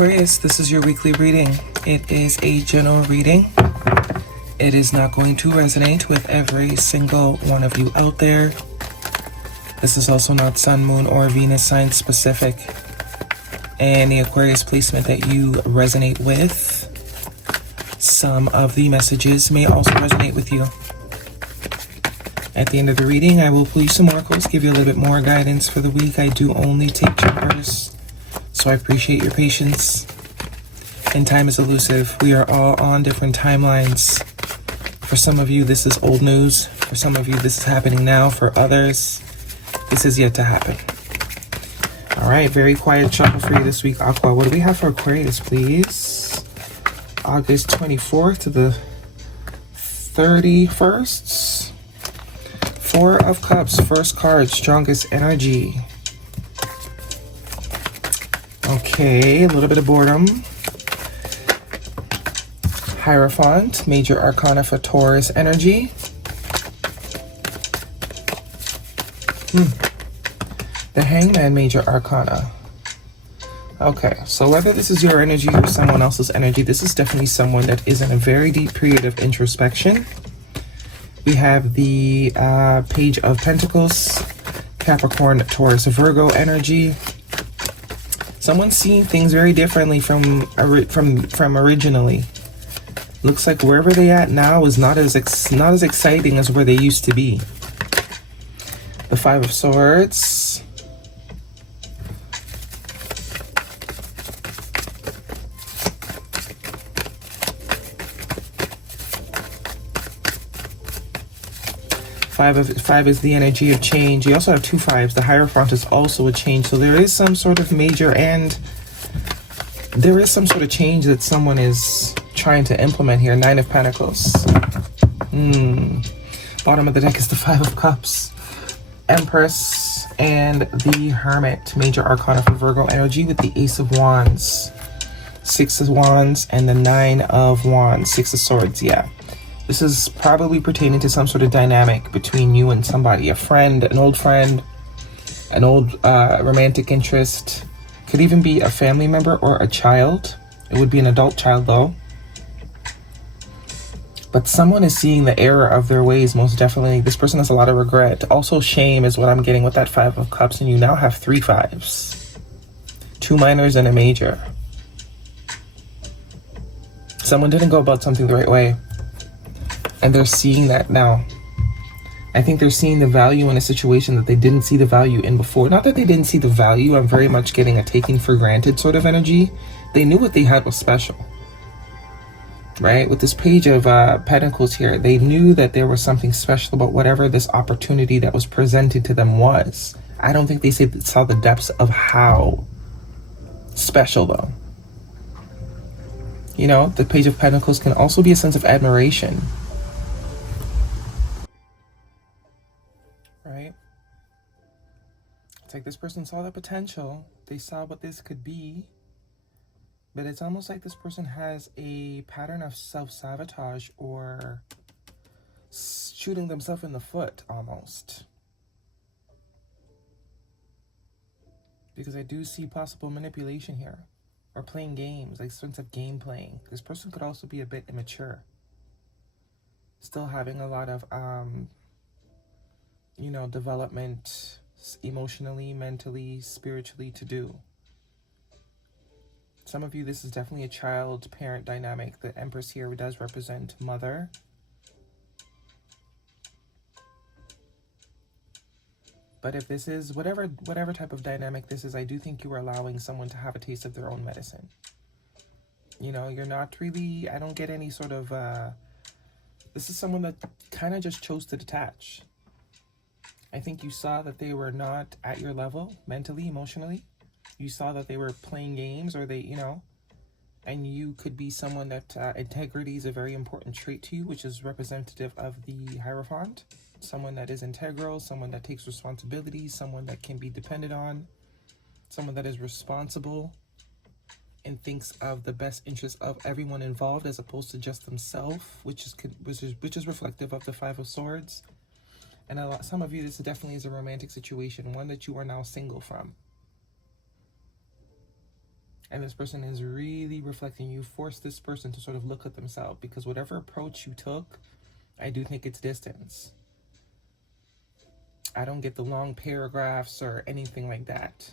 Aquarius, this is your weekly reading. It is a general reading. It is not going to resonate with every single one of you out there. This is also not Sun, Moon, or Venus sign specific. And the Aquarius placement that you resonate with, some of the messages may also resonate with you. At the end of the reading, I will pull you some oracles, give you a little bit more guidance for the week. I do only take jumpers, so I appreciate your patience. And time is elusive. We are all on different timelines. For some of you, this is old news. For some of you, this is happening now. For others, this is yet to happen. All right, very quiet shuffle for you this week, Aqua. What do we have for Aquarius, please? August 24th to the 31st. Four of Cups, first card, strongest energy. Okay, a little bit of boredom. Hierophant, major arcana for Taurus energy. The Hangman, major arcana. Okay, so whether this is your energy or someone else's energy, this is definitely someone that is in a very deep period of introspection. We have the Page of Pentacles, Capricorn, Taurus, Virgo energy. Someone's seeing things very differently from originally. Looks like wherever they at now is not as exciting as where they used to be. The Five of Swords. Five is the energy of change. You also have two fives. The Hierophant is also a change. So there is some sort of major and there is some sort of change that someone is trying to implement here. Nine of Pentacles. Bottom of the deck is the Five of Cups. Empress and the Hermit. Major arcana for Virgo energy with the Ace of Wands. Six of Wands and the Nine of Wands. Six of Swords, yeah. This is probably pertaining to some sort of dynamic between you and somebody. A friend, an old romantic interest. Could even be a family member or a child. It would be an adult child though. But someone is seeing the error of their ways, most definitely. This person has a lot of regret. Also shame is what I'm getting with that Five of Cups. And you now have three fives. Two minors and a major. Someone didn't go about something the right way. And they're seeing that now. I think they're seeing the value in a situation that they didn't see the value in before. Not that they didn't see the value. I'm very much getting a taking for granted sort of energy. They knew what they had was special. Right? With this Page of Pentacles here, they knew that there was something special about whatever this opportunity that was presented to them was. I don't think they saw the depths of how special though. You know, the Page of Pentacles can also be a sense of admiration. Right? It's like this person saw the potential. They saw what this could be. But it's almost like this person has a pattern of self-sabotage or shooting themselves in the foot almost. Because I do see possible manipulation here. Or playing games, like sense of game playing. This person could also be a bit immature. Still having a lot of development emotionally, mentally, spiritually to do. Some of you, this is definitely a child-parent dynamic. The Empress here does represent mother. But if this is whatever type of dynamic this is, I do think you are allowing someone to have a taste of their own medicine. You know, you're not really, I don't get any sort of, this is someone that kind of just chose to detach. I think you saw that they were not at your level, mentally, emotionally. You saw that they were playing games or they, and you could be someone that integrity is a very important trait to you, which is representative of the Hierophant. Someone that is integral, someone that takes responsibility, someone that can be depended on, someone that is responsible and thinks of the best interest of everyone involved as opposed to just themselves, which is reflective of the Five of Swords. And some of you, this definitely is a romantic situation, one that you are now single from. And this person is really reflecting. You force this person to sort of look at themselves, because whatever approach you took, I do think it's distance. I don't get the long paragraphs or anything like that.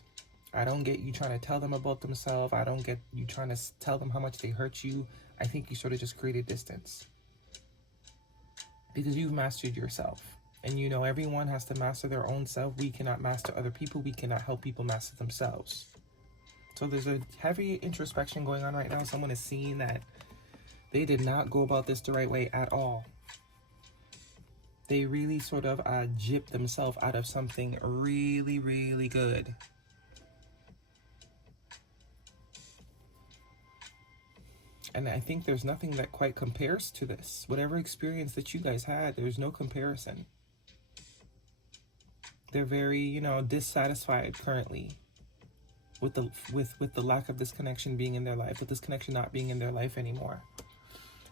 I don't get you trying to tell them about themselves. I don't get you trying to tell them how much they hurt you. I think you sort of just created distance. Because you've mastered yourself. And you know, everyone has to master their own self. We cannot master other people. We cannot help people master themselves. So there's a heavy introspection going on right now. Someone is seeing that they did not go about this the right way at all. They really sort of gypped themselves out of something really, really good. And I think there's nothing that quite compares to this. Whatever experience that you guys had, there's no comparison. They're very, you know, dissatisfied currently with the lack of this connection being in their life, with this connection not being in their life anymore.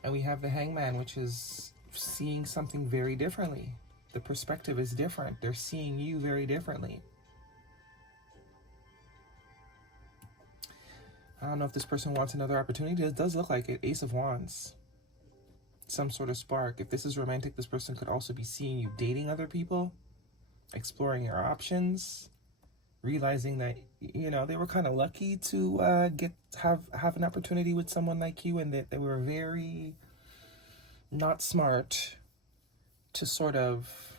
And we have the Hangman, which is seeing something very differently. The perspective is different. They're seeing you very differently. I don't know if this person wants another opportunity. It does look like it. Ace of Wands. Some sort of spark. If this is romantic, this person could also be seeing you dating other people, exploring your options, realizing that, you know, they were kind of lucky to have an opportunity with someone like you, and that they were very not smart to sort of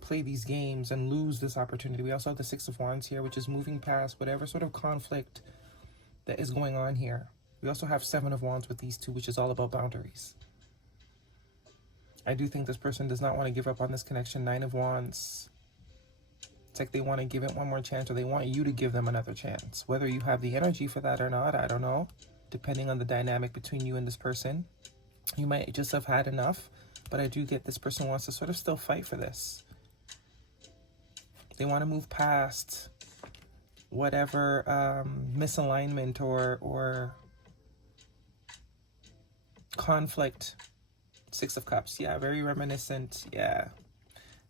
play these games and lose this opportunity. We also have the Six of Wands here, which is moving past whatever sort of conflict that is going on here. We also have Seven of Wands with these two, which is all about boundaries. I do think this person does not want to give up on this connection. Nine of Wands. It's like they want to give it one more chance, or they want you to give them another chance. Whether you have the energy for that or not, I don't know. Depending on the dynamic between you and this person. You might just have had enough, but I do get this person wants to sort of still fight for this. They want to move past whatever misalignment or conflict. Six of Cups. Yeah, very reminiscent. Yeah.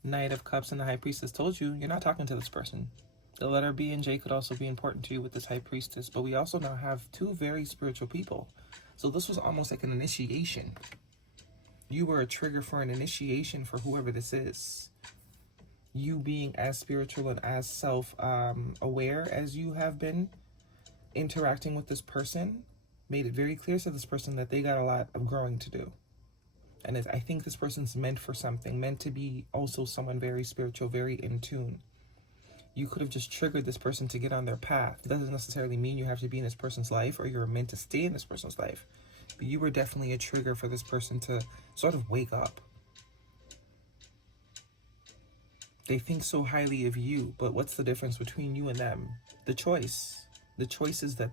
Knight of Cups and the High Priestess told you, you're not talking to this person. The letter B and J could also be important to you with this High Priestess, but we also now have two very spiritual people. So this was almost like an initiation. You were a trigger for an initiation for whoever this is. You being as spiritual and as self-aware as you have been interacting with this person made it very clear to this person that they got a lot of growing to do. And I think this person's meant for something, meant to be also someone very spiritual, very in tune. You could have just triggered this person to get on their path. It doesn't necessarily mean you have to be in this person's life or you're meant to stay in this person's life. But you were definitely a trigger for this person to sort of wake up. They think so highly of you, but what's the difference between you and them? The choice. The choices that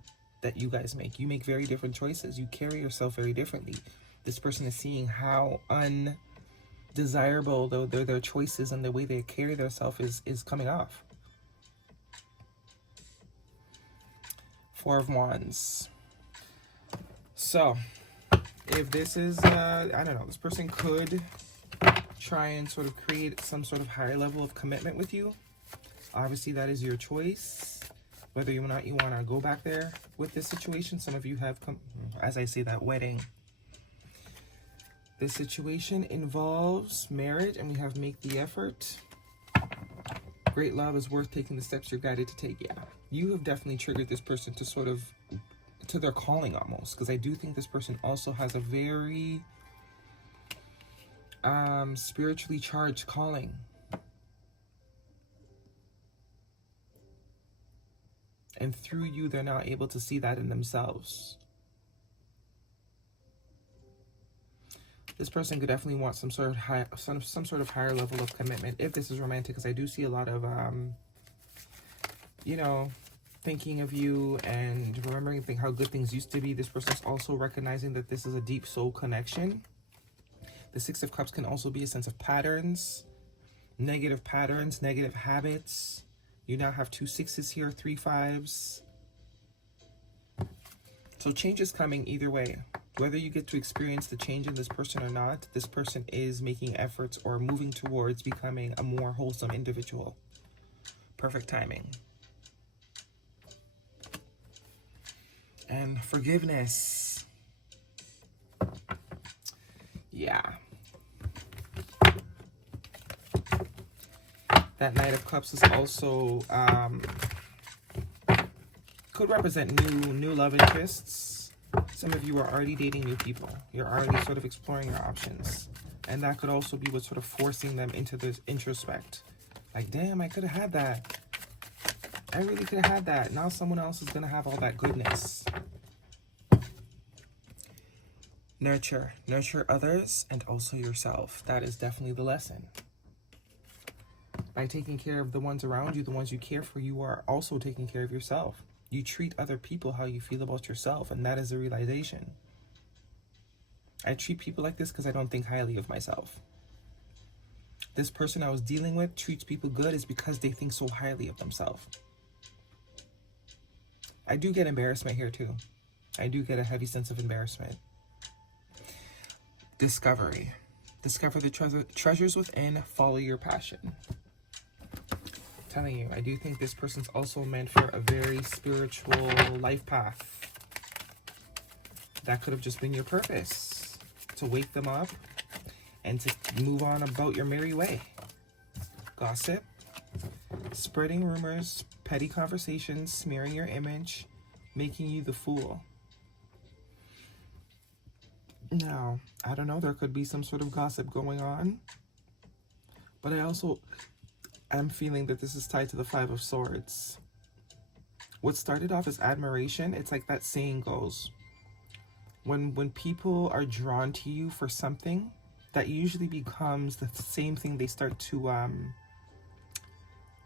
you guys make. You make very different choices. You carry yourself very differently. This person is seeing how undesirable their choices and the way they carry themselves is coming off. Four of Wands. So, if this is, I don't know, this person could try and sort of create some sort of higher level of commitment with you. Obviously, that is your choice. Whether or not you want to go back there with this situation. Some of you have, as I say, that wedding. This situation involves marriage, and we have make the effort. Great love is worth taking the steps you're guided to take. Yeah, you have definitely triggered this person to sort of, to their calling almost. Because I do think this person also has a very spiritually charged calling. And through you, they're now able to see that in themselves. This person could definitely want some sort of some sort of higher level of commitment if this is romantic, because I do see a lot of you know, thinking of you and remembering how good things used to be. This person's also recognizing that this is a deep soul connection. The Six of Cups can also be a sense of patterns, negative habits. You now have two sixes here, three fives. So change is coming either way. Whether you get to experience the change in this person or not, this person is making efforts or moving towards becoming a more wholesome individual. Perfect timing. And forgiveness. Yeah. That Knight of Cups is also could represent new love interests. Some of you are already dating new people. You're already sort of exploring your options. And that could also be what's sort of forcing them into this introspect. Like, damn, I could have had that. I really could have had that. Now someone else is going to have all that goodness. Nurture. Nurture others and also yourself. That is definitely the lesson. By taking care of the ones around you, the ones you care for, you are also taking care of yourself. You treat other people how you feel about yourself, and that is the realization. I treat people like this because I don't think highly of myself. This person I was dealing with treats people good is because they think so highly of themselves. I do get embarrassment here too. I do get a heavy sense of embarrassment. Discovery. Discover the treasures within. Follow your passion. Telling you, I do think this person's also meant for a very spiritual life path. That could have just been your purpose, to wake them up and to move on about your merry way. Gossip, spreading rumors, petty conversations, smearing your image, making you the fool. Now, I don't know, there could be some sort of gossip going on, but I'm feeling that this is tied to the Five of Swords. What started off as admiration, it's like that saying goes, when people are drawn to you for something, that usually becomes the same thing they start to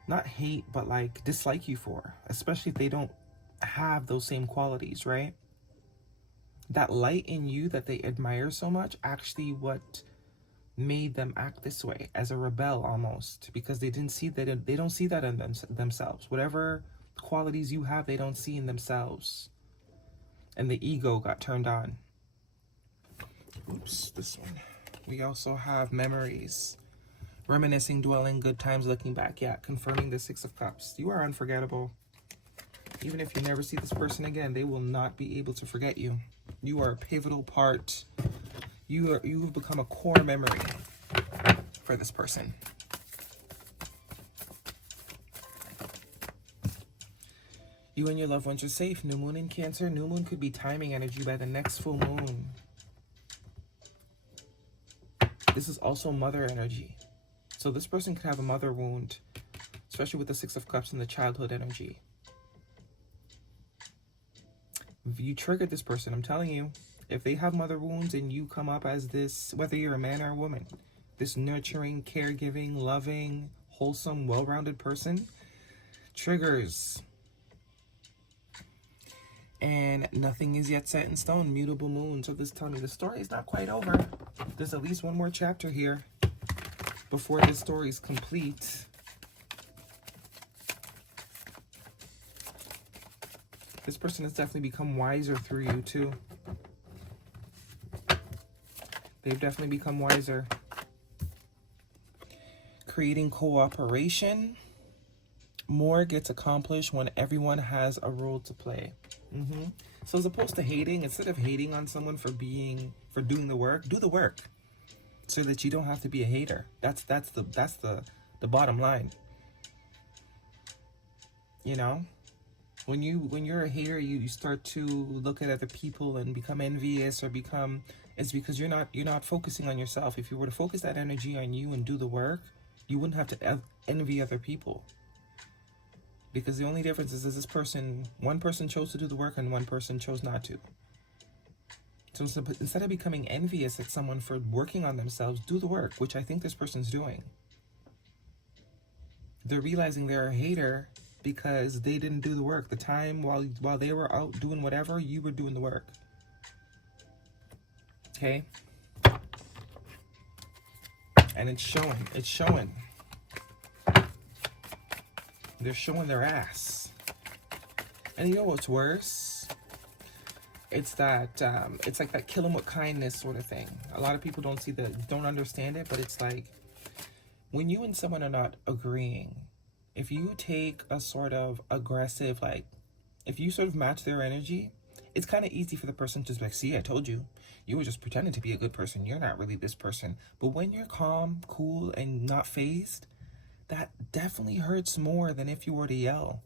not hate, but like dislike you for, especially if they don't have those same qualities, right? That light in you that they admire so much, actually what made them act this way, as a rebel almost, because they didn't see that, they don't see that in themselves. Whatever qualities you have, they don't see in themselves, and the ego got turned on. Oops, this one. We also have memories, reminiscing, dwelling, good times, looking back. Yeah, confirming the Six of Cups. You are unforgettable. Even if you never see this person again, they will not be able to forget you. You are a pivotal part. You have become a core memory for this person. You and your loved ones are safe. New moon in Cancer. New moon could be timing energy by the next full moon. This is also mother energy. So this person could have a mother wound, especially with the Six of Cups and the childhood energy. If you triggered this person, I'm telling you, if they have mother wounds and you come up as this, whether you're a man or a woman, this nurturing, caregiving, loving, wholesome, well-rounded person, triggers. And nothing is yet set in stone. Mutable moon. So this tells me the story is not quite over. There's at least one more chapter here before this story is complete. This person has definitely become wiser through you too. They've definitely become wiser. Creating cooperation. More gets accomplished when everyone has a role to play. So as opposed to hating, instead of hating on someone for doing the work, do the work so that you don't have to be a hater. That's the bottom line. You know, when you're a hater, you start to look at other people and become envious or it's because you're not focusing on yourself. If you were to focus that energy on you and do the work, you wouldn't have to envy other people. Because the only difference is one person chose to do the work and one person chose not to. So instead of becoming envious at someone for working on themselves, do the work, which I think this person's doing. They're realizing they're a hater because they didn't do the work. The time while they were out doing whatever, you were doing the work. Okay? And it's showing. It's showing. They're showing their ass. And you know what's worse? It's that, it's like that kill them with kindness sort of thing. A lot of people don't understand it, but it's like, when you and someone are not agreeing, if you take a sort of aggressive, like, if you sort of match their energy it's kind of easy for the person to just be like, see, I told you. You were just pretending to be a good person. You're not really this person. But when you're calm, cool, and not phased, that definitely hurts more than if you were to yell.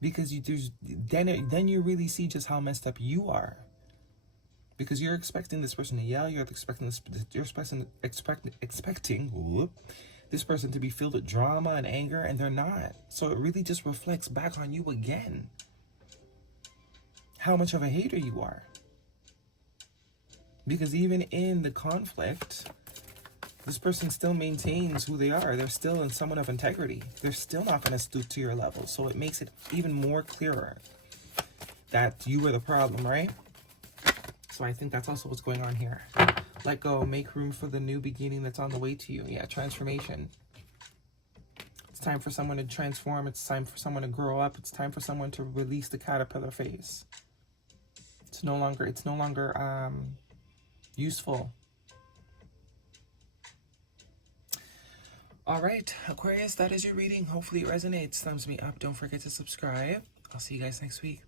Because then you really see just how messed up you are. Because you're expecting this person to yell, you're expecting this person to be filled with drama and anger, and they're not. So it really just reflects back on you again how much of a hater you are. Because even in the conflict, this person still maintains who they are. They're still in somewhat of integrity. They're still not going to stoop to your level. So it makes it even more clearer that you were the problem, right? So I think that's also what's going on here. Let go, make room for the new beginning that's on the way to you. Yeah, transformation. It's time for someone to transform. It's time for someone to grow up. It's time for someone to release the caterpillar phase. It's no longer useful. All right, Aquarius, that is your reading. Hopefully it resonates. Thumbs me up. Don't forget to subscribe. I'll see you guys next week.